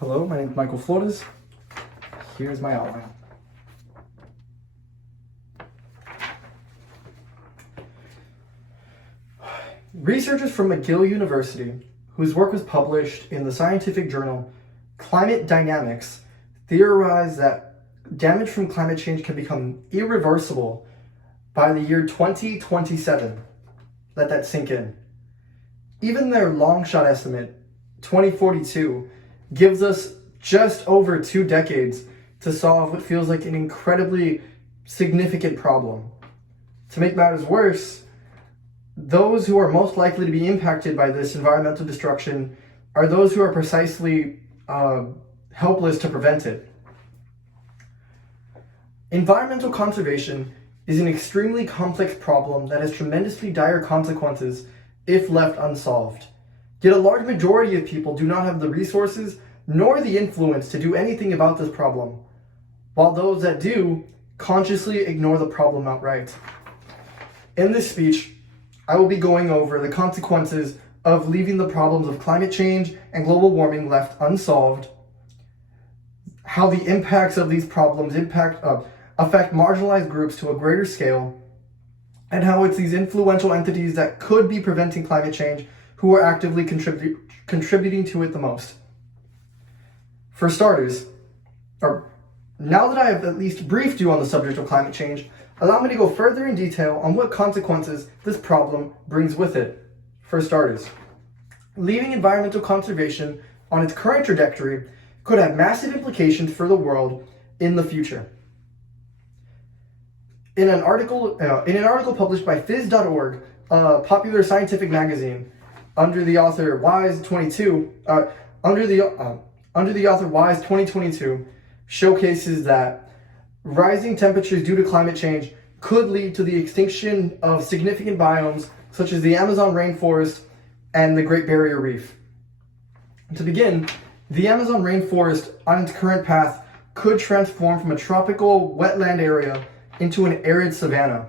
Hello, my name is Michael Flores. Here's my outline. Researchers from McGill University, whose work was published in the scientific journal Climate Dynamics, theorize that damage from climate change can become irreversible by the year 2027. Let that sink in. Even their long shot estimate, 2042, gives us just over 2 decades to solve what feels like an incredibly significant problem. To make matters worse, those who are most likely to be impacted by this environmental destruction are those who are precisely helpless to prevent it. Environmental conservation is an extremely complex problem that has tremendously dire consequences if left unsolved. Yet a large majority of people do not have the resources nor the influence to do anything about this problem, while those that do consciously ignore the problem outright. In this speech, I will be going over the consequences of leaving the problems of climate change and global warming left unsolved, how the impacts of these problems affect marginalized groups to a greater scale, and how it's these influential entities that could be preventing climate change who are actively contributing to it the most. For starters, now that I have at least briefed you on the subject of climate change, allow me to go further in detail on what consequences this problem brings with it. For starters, leaving environmental conservation on its current trajectory could have massive implications for the world in the future. In an article published by phys.org, a popular scientific magazine, under the author Wise 2022, showcases that rising temperatures due to climate change could lead to the extinction of significant biomes such as the Amazon rainforest and the Great Barrier Reef. To begin, the Amazon rainforest on its current path could transform from a tropical wetland area into an arid savanna.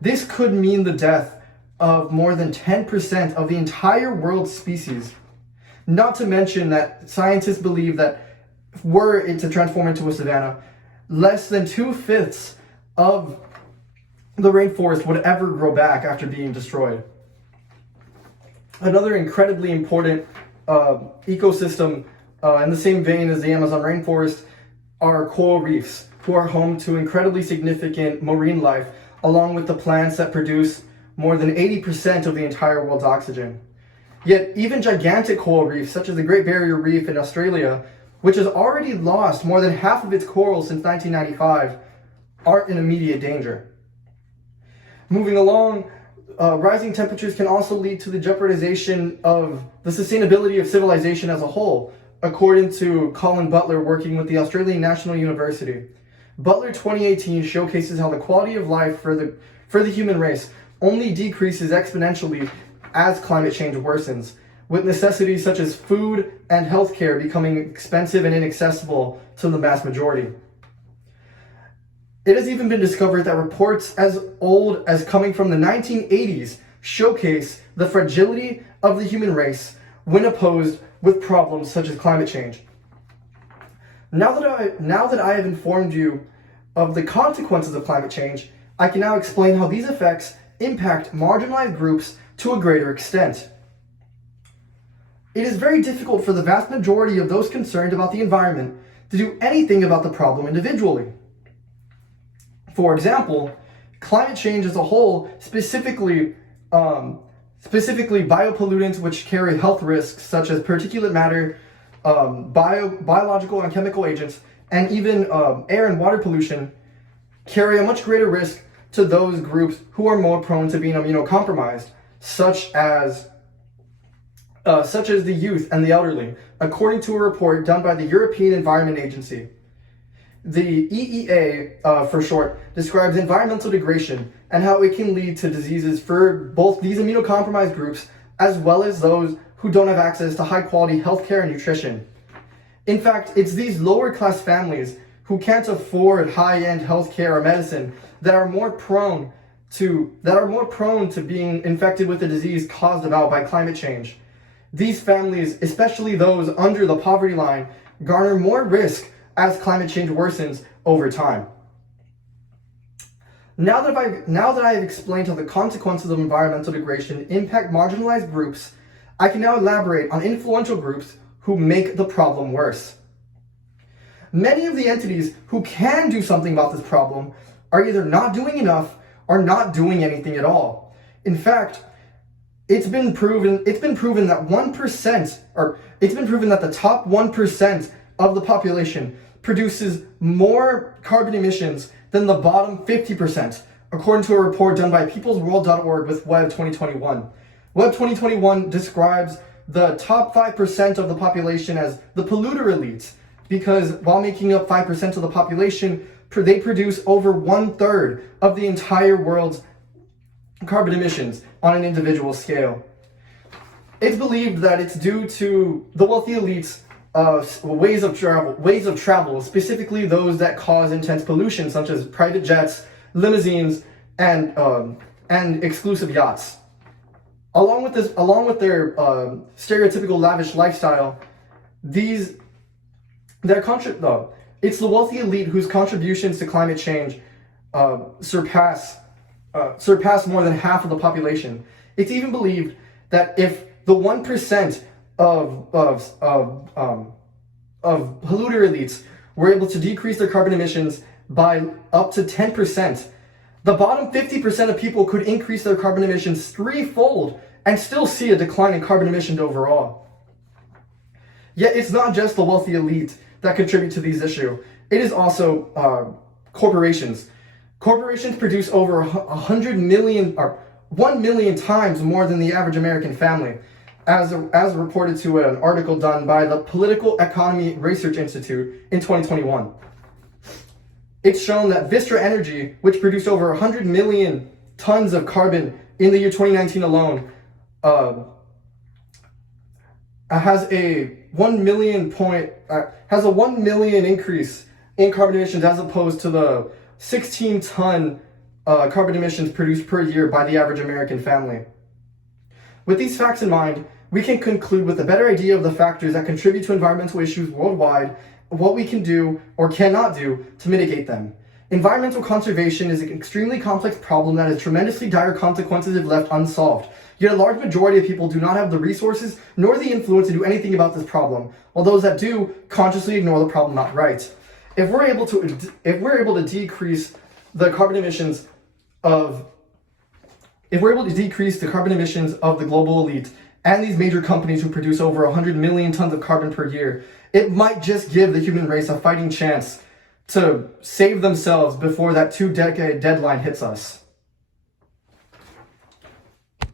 This could mean the death of more than 10% of the entire world's species. Not to mention that scientists believe that were it to transform into a savanna, less than 2/5 of the rainforest would ever grow back after being destroyed. Another incredibly important ecosystem in the same vein as the Amazon rainforest are coral reefs, who are home to incredibly significant marine life, along with the plants that produce more than 80% of the entire world's oxygen. Yet even gigantic coral reefs, such as the Great Barrier Reef in Australia, which has already lost more than half of its coral since 1995, aren't in immediate danger. Moving along, rising temperatures can also lead to the jeopardization of the sustainability of civilization as a whole, according to Colin Butler working with the Australian National University. Butler 2018 showcases how the quality of life for the human race only decreases exponentially as climate change worsens, with necessities such as food and healthcare becoming expensive and inaccessible to the mass majority. It has even been discovered that reports as old as coming from the 1980s showcase the fragility of the human race when opposed with problems such as climate change. Now that I have informed you of the consequences of climate change, I can now explain how these effects impact marginalized groups to a greater extent. It is very difficult for the vast majority of those concerned about the environment to do anything about the problem individually. For example, climate change as a whole, specifically biopollutants which carry health risks such as particulate matter, biological and chemical agents, and even air and water pollution, carry a much greater risk to those groups who are more prone to being immunocompromised, such as the youth and the elderly, according to a report done by the European Environment Agency. The EEA, for short, describes environmental degradation and how it can lead to diseases for both these immunocompromised groups as well as those who don't have access to high-quality healthcare and nutrition. In fact, it's these lower-class families who can't afford high-end healthcare or medicine that are more prone to being infected with a disease caused about by climate change. These families, especially those under the poverty line, garner more risk as climate change worsens over time. Now that I have explained how the consequences of environmental degradation impact marginalized groups, I can now elaborate on influential groups who make the problem worse. Many of the entities who can do something about this problem are either not doing enough or not doing anything at all. In fact, it's been proven that the top 1% of the population produces more carbon emissions than the bottom 50%, according to a report done by peoplesworld.org with Web 2021. Web 2021 describes the top 5% of the population as the polluter elites, because while making up 5% of the population, they produce over 1/3 of the entire world's carbon emissions on an individual scale. It's believed that it's due to the wealthy elites' ways of travel, specifically those that cause intense pollution, such as private jets, limousines, and exclusive yachts. Along with their stereotypical lavish lifestyle, it's the wealthy elite whose contributions to climate change surpass more than half of the population. It's even believed that if the 1% of polluter elites were able to decrease their carbon emissions by up to 10%, the bottom 50% of people could increase their carbon emissions threefold and still see a decline in carbon emissions overall. Yet it's not just the wealthy elite that contribute to these issues. It is also corporations. Corporations produce over 1 million times more than the average American family, as reported to an article done by the Political Economy Research Institute in 2021. It's shown that Vistra Energy, which produced over 100 million tons of carbon in the year 2019 alone, has a 1 million increase in carbon emissions as opposed to the 16-ton carbon emissions produced per year by the average American family. With these facts in mind, we can conclude with a better idea of the factors that contribute to environmental issues worldwide, what we can do or cannot do to mitigate them. Environmental conservation is an extremely complex problem that has tremendously dire consequences if left unsolved. Yet a large majority of people do not have the resources nor the influence to do anything about this problem, while those that do consciously ignore the problem outright. If we're able to decrease the carbon emissions of the global elite and these major companies who produce over 100 million tons of carbon per year, it might just give the human race a fighting chance to save themselves before that 2-decade deadline hits us.